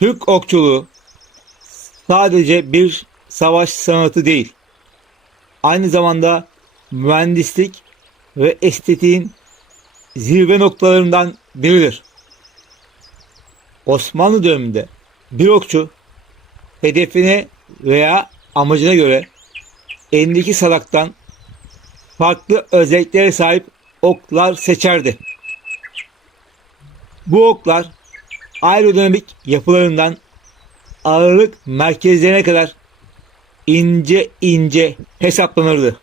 Türk okçuluğu sadece bir savaş sanatı değil, aynı zamanda mühendislik ve estetiğin zirve noktalarından biridir. Osmanlı döneminde bir okçu hedefine veya amacına göre elindeki salaktan farklı özelliklere sahip oklar seçerdi. Bu oklar aerodinamik yapılarından ağırlık merkezlerine kadar ince ince hesaplanırdı.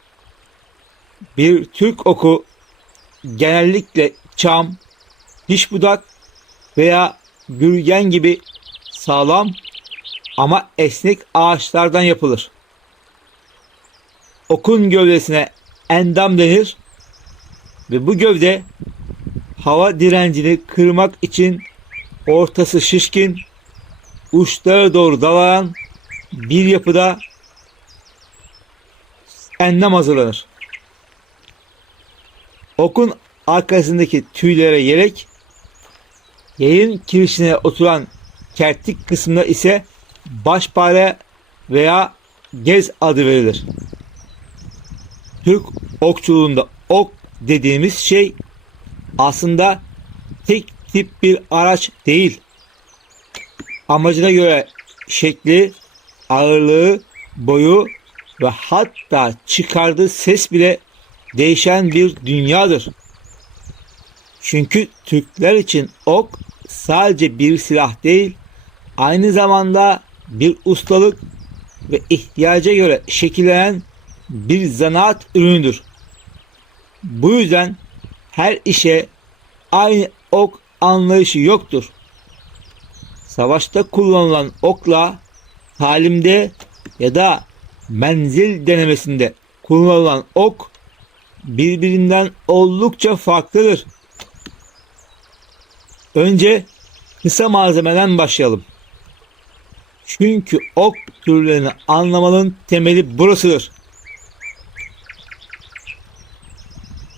Bir Türk oku genellikle çam, diş budak veya gürgen gibi sağlam ama esnek ağaçlardan yapılır. Okun gövdesine endam denir ve bu gövde hava direncini kırmak için ortası şişkin, uçlara doğru dalayan bir yapıda endam hazırlanır. Okun arkasındaki tüylere yelek, yayın kirişine oturan kertik kısmına ise başpare veya gez adı verilir. Türk okçuluğunda ok dediğimiz şey aslında tek tip bir araç değil. Amacına göre şekli, ağırlığı, boyu ve hatta çıkardığı ses bile değişen bir dünyadır. Çünkü Türkler için ok sadece bir silah değil, aynı zamanda bir ustalık ve ihtiyaca göre şekillenen bir zanaat ürünüdür. Bu yüzden her işe aynı ok anlayışı yoktur. Savaşta kullanılan okla talimde ya da menzil denemesinde kullanılan ok birbirinden oldukça farklıdır. Önce kısa malzemeden başlayalım. Çünkü ok türlerini anlamanın temeli burasıdır.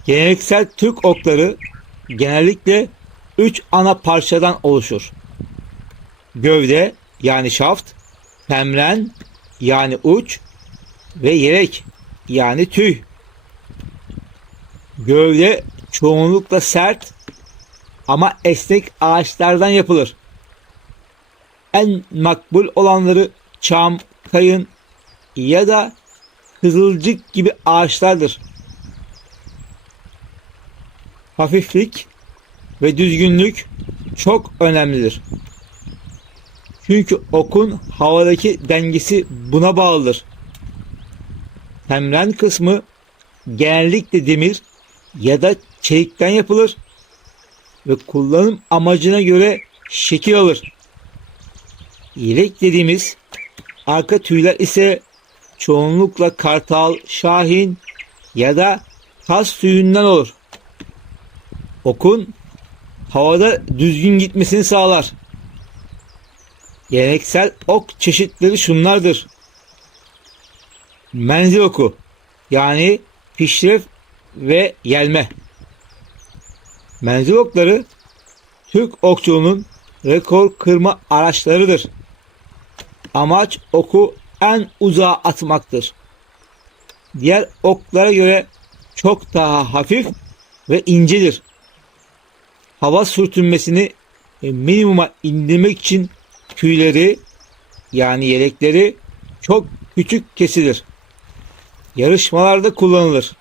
Geleneksel Türk okları genellikle 3 ana parçadan oluşur. Gövde yani şaft, pemren yani uç ve yelek yani tüy. Gövde çoğunlukla sert ama esnek ağaçlardan yapılır. En makbul olanları çam, kayın ya da kızılcık gibi ağaçlardır. Hafiflik ve düzgünlük çok önemlidir. Çünkü okun havadaki dengesi buna bağlıdır. Temren kısmı genellikle demir ya da çelikten yapılır ve kullanım amacına göre şekil alır. Yelek dediğimiz arka tüyler ise çoğunlukla kartal, şahin ya da kas tüyünden olur. Okun havada düzgün gitmesini sağlar. Geleneksel ok çeşitleri şunlardır. Menzil oku yani pişref ve yelme. Menzil okları Türk okçuluğunun rekor kırma araçlarıdır. Amaç oku en uzağa atmaktır. Diğer oklara göre çok daha hafif ve incedir. Hava sürtünmesini minimuma indirmek için tüyleri yani yelekleri çok küçük kesilir. Yarışmalarda kullanılır.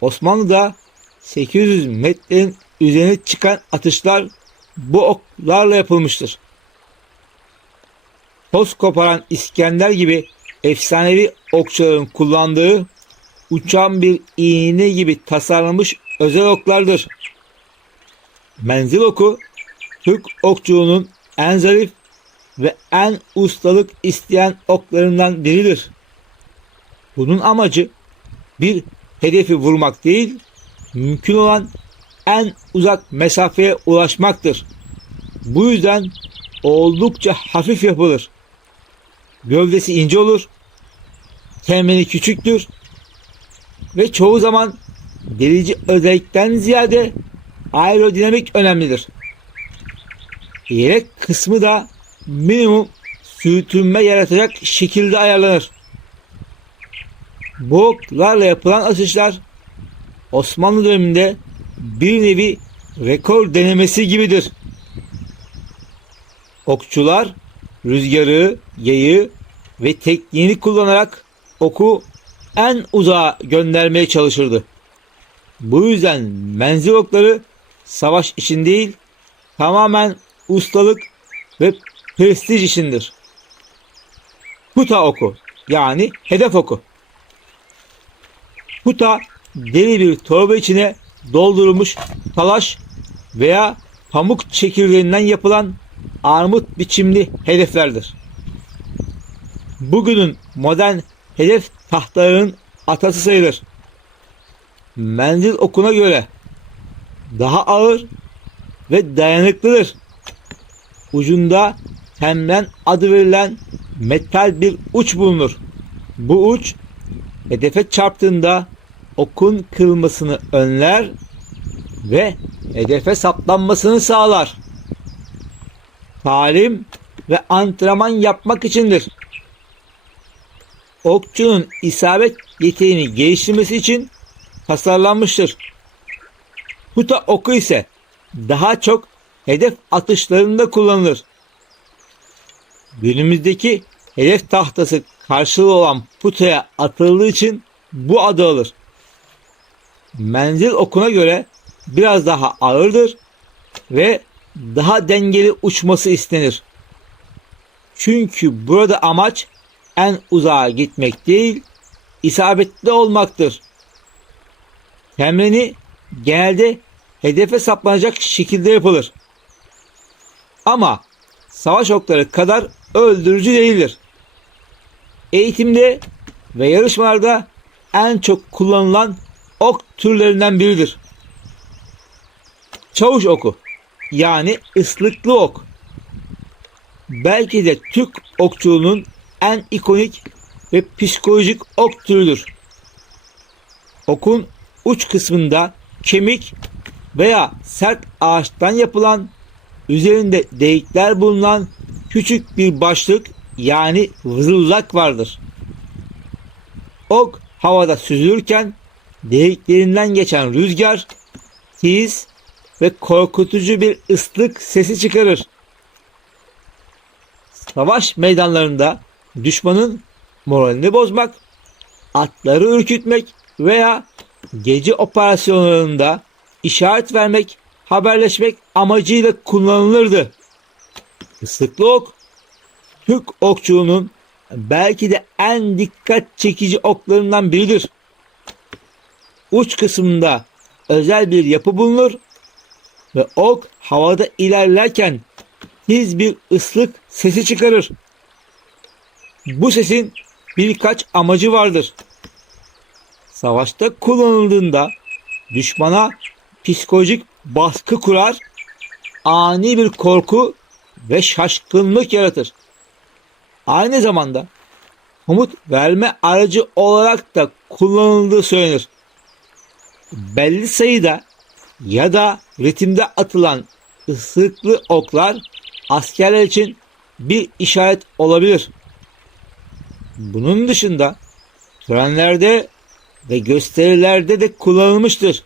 Osmanlı'da 800 metrenin üzerine çıkan atışlar bu oklarla yapılmıştır. Toz koparan İskender gibi efsanevi okçuların kullandığı uçan bir iğne gibi tasarlanmış özel oklardır. Menzil oku Türk okçuluğunun en zarif ve en ustalık isteyen oklarından biridir. Bunun amacı bir hedefi vurmak değil, mümkün olan en uzak mesafeye ulaşmaktır. Bu yüzden oldukça hafif yapılır. Gövdesi ince olur, temeli küçüktür ve çoğu zaman delici özellikten ziyade aerodinamik önemlidir. Yelek kısmı da minimum sürtünme yaratacak şekilde ayarlanır. Bu oklarla yapılan atışlar Osmanlı döneminde bir nevi rekor denemesi gibidir. Okçular rüzgarı, yayı ve tekniğini kullanarak oku en uzağa göndermeye çalışırdı. Bu yüzden menzil okları savaş için değil, tamamen ustalık ve prestij içindir. Puta oku yani hedef oku. Puta deri bir torba içine doldurulmuş talaş veya pamuk çekirdeğinden yapılan armut biçimli hedeflerdir. Bugünün modern hedef tahtalarının atası sayılır. Menzil okuna göre daha ağır ve dayanıklıdır. Ucunda temren adı verilen metal bir uç bulunur. Bu uç hedefe çarptığında okun kırılmasını önler ve hedefe saplanmasını sağlar. Talim ve antrenman yapmak içindir. Okçunun isabet yeteneğini geliştirmesi için tasarlanmıştır. Puta oku ise daha çok hedef atışlarında kullanılır. Günümüzdeki hedef tahtası karşılığı olan putaya atıldığı için bu adı alır. Menzil okuna göre biraz daha ağırdır ve daha dengeli uçması istenir. Çünkü burada amaç en uzağa gitmek değil, isabetli olmaktır. Temrini genelde hedefe saplanacak şekilde yapılır. Ama savaş okları kadar öldürücü değildir. Eğitimde ve yarışmalarda en çok kullanılan ok türlerinden biridir. Çavuş oku yani ıslıklı ok. Belki de Türk okçuluğunun en ikonik ve psikolojik ok türüdür. Okun uç kısmında kemik veya sert ağaçtan yapılan, üzerinde delikler bulunan küçük bir başlık yani vızıldak vardır. Ok havada süzülürken deliklerinden geçen rüzgar tiz ve korkutucu bir ıslık sesi çıkarır. Savaş meydanlarında düşmanın moralini bozmak, atları ürkütmek veya gece operasyonlarında işaret vermek, haberleşmek amacıyla kullanılırdı. Islıklı ok, Türk okçuluğunun belki de en dikkat çekici oklarından biridir. Uç kısmında özel bir yapı bulunur ve ok havada ilerlerken tiz bir ıslık sesi çıkarır. Bu sesin birkaç amacı vardır. Savaşta kullanıldığında düşmana psikolojik baskı kurar, ani bir korku ve şaşkınlık yaratır. Aynı zamanda komut verme aracı olarak da kullanıldığı söylenir. Belli sayıda ya da ritimde atılan ıslıklı oklar askerler için bir işaret olabilir. Bunun dışında törenlerde ve gösterilerde de kullanılmıştır.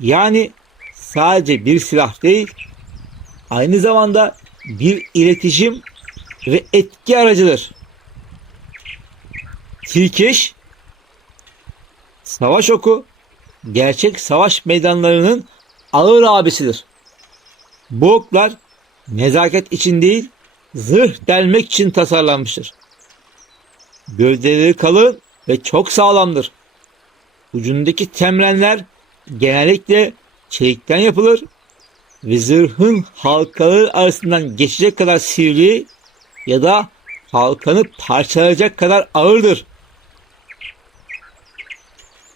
Yani sadece bir silah değil, aynı zamanda bir iletişim ve etki aracıdır. Tilkeş, savaş oku, gerçek savaş meydanlarının ağır abisidir. Bu oklar nezaket için değil, zırh delmek için tasarlanmıştır. Gövdeleri kalın ve çok sağlamdır. Ucundaki temrenler genellikle çelikten yapılır ve zırhın halkaları arasından geçecek kadar sivri ya da halkanı parçalayacak kadar ağırdır.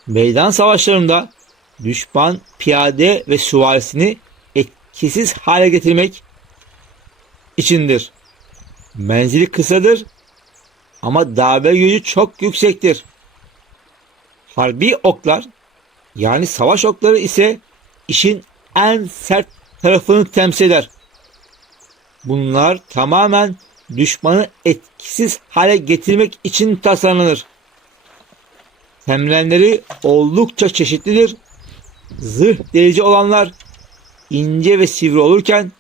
Meydan savaşlarında düşman piyade ve süvarisini etkisiz hale getirmek içindir. Menzili kısadır ama darbe gücü çok yüksektir. Harbi oklar yani savaş okları ise işin en sert tarafını temsil eder. Bunlar tamamen düşmanı etkisiz hale getirmek için tasarlanır. Temrenleri oldukça çeşitlidir. Zırh delici olanlar ince ve sivri olurken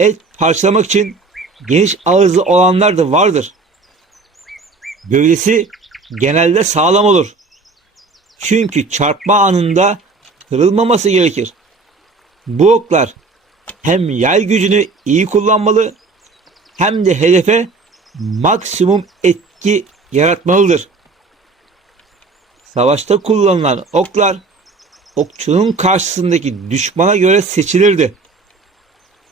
et parçalamak için geniş ağızlı olanlar da vardır. Gövdesi genelde sağlam olur. Çünkü çarpma anında kırılmaması gerekir. Bu oklar hem yay gücünü iyi kullanmalı hem de hedefe maksimum etki yaratmalıdır. Savaşta kullanılan oklar okçunun karşısındaki düşmana göre seçilirdi.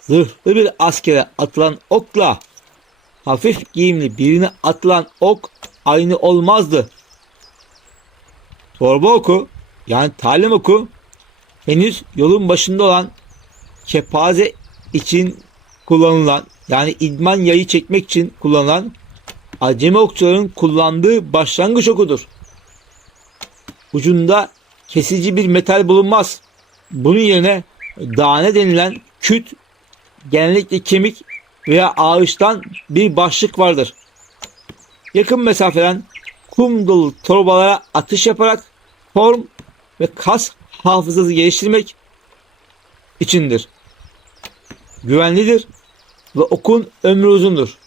Zırhlı bir askere atılan okla hafif giyimli birine atılan ok aynı olmazdı. Torba oku yani talim oku henüz yolun başında olan kepaze için kullanılan yani idman yayı çekmek için kullanılan acemi okçuların kullandığı başlangıç okudur. Ucunda kesici bir metal bulunmaz. Bunun yerine dane denilen küt, genellikle kemik veya ağaçtan bir başlık vardır. Yakın mesafeden kum dolu torbalara atış yaparak form ve kas hafızası geliştirmek içindir. Güvenlidir ve okun ömrü uzundur.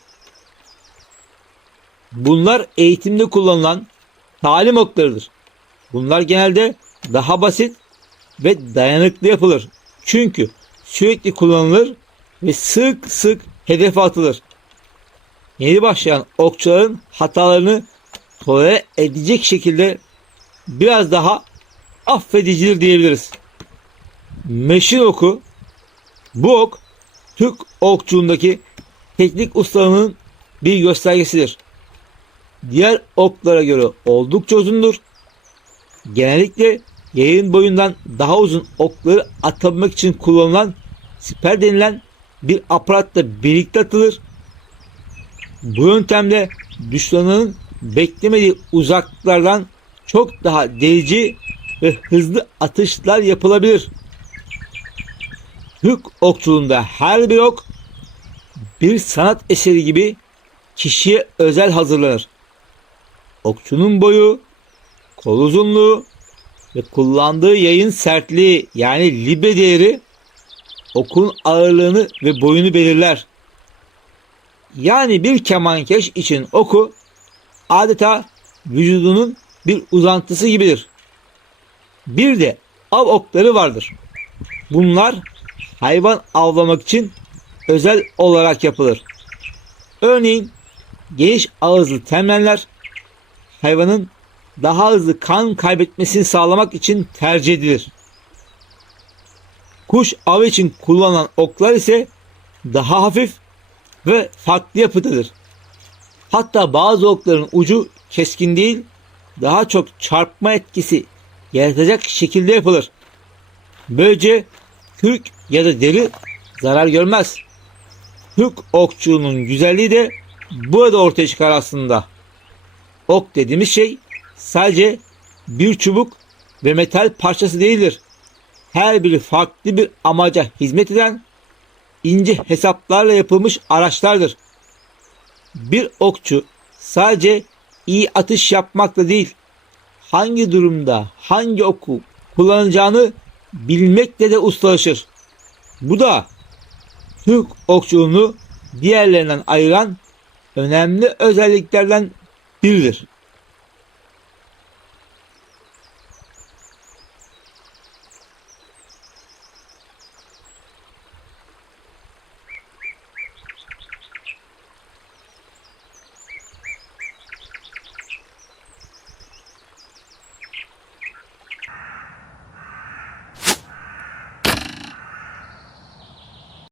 Bunlar eğitimde kullanılan talim oklarıdır. Bunlar genelde daha basit ve dayanıklı yapılır. Çünkü sürekli kullanılır ve sık sık hedefe atılır. Yeni başlayan okçuların hatalarını tolere edecek şekilde biraz daha affedicidir diyebiliriz. Meşin oku, bu ok Türk okçuluğundaki teknik ustalığının bir göstergesidir. Diğer oklara göre oldukça uzundur. Genellikle yayın boyundan daha uzun okları atabilmek için kullanılan siper denilen bir aparatla birlikte atılır. Bu yöntemle düşmanın beklemediği uzaklardan çok daha delici ve hızlı atışlar yapılabilir. Türk okçuluğunda her bir ok bir sanat eseri gibi kişiye özel hazırlanır. Okçunun boyu, kol uzunluğu ve kullandığı yayın sertliği yani libre değeri okun ağırlığını ve boyunu belirler. Yani bir kemankeş için oku adeta vücudunun bir uzantısı gibidir. Bir de av okları vardır. Bunlar hayvan avlamak için özel olarak yapılır. Örneğin geniş ağızlı temrenler hayvanın daha hızlı kan kaybetmesini sağlamak için tercih edilir. Kuş avı için kullanılan oklar ise daha hafif ve farklı yapıdadır. Hatta bazı okların ucu keskin değil, daha çok çarpma etkisi yaratacak şekilde yapılır. Böylece kürk ya da deri zarar görmez. Türk okçuluğunun güzelliği de burada ortaya çıkar aslında. Ok dediğimiz şey sadece bir çubuk ve metal parçası değildir. Her biri farklı bir amaca hizmet eden ince hesaplarla yapılmış araçlardır. Bir okçu sadece iyi atış yapmakla değil, hangi durumda hangi oku kullanacağını bilmekle de ustalaşır. Bu da Türk okçuluğunu diğerlerinden ayıran önemli özelliklerden biridir.